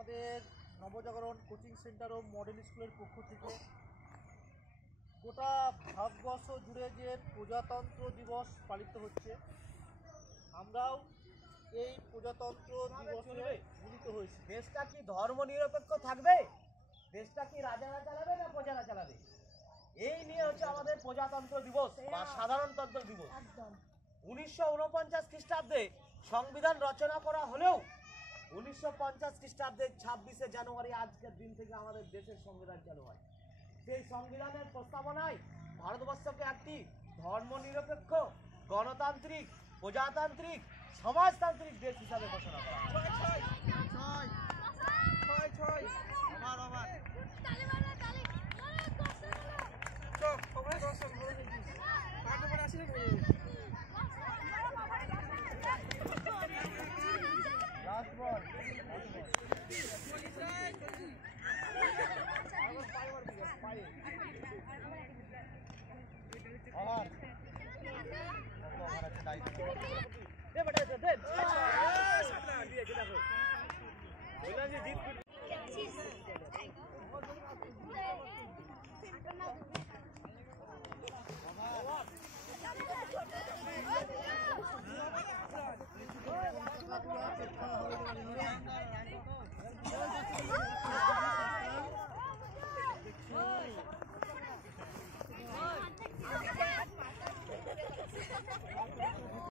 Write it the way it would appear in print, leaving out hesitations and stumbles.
আমাদের নবজাগরণ coaching centre ও model স্কুলের পক্ষ থেকে গোটা ভারতবর্ষ জুড়ে যে প্রজাতন্ত্র দিবস পালিত হচ্ছে, আমরাও এই প্রজাতন্ত্র দিবসে মিলিত হয়েছি। দেশটা কি ধর্ম নিরপেক্ষ থাকবে? দেশটা কি রাজারা চালাবে না প্রজারা চালাবে? এই নিয়ে হচ্ছে আমাদের প্রজাতন্ত্র দিবস বা সাধারণতন্ত্র দিবস। 1949 খ্রিস্টাব্দে সংবিধান রচনা করা হলেও 1950 খ্রিস্টাব্দের 26শে জানুয়ারি আজকের দিন থেকে আমাদের দেশের সংবিধান চালু হয়। সেই সংবিধানের প্রস্তাবনায় ভারতবর্ষকে একটি ধর্মনিরপেক্ষ, গণতান্ত্রিক, প্রজাতান্ত্রিক, সমাজতান্ত্রিক দেশ হিসাবে ঘোষণা করা হয়।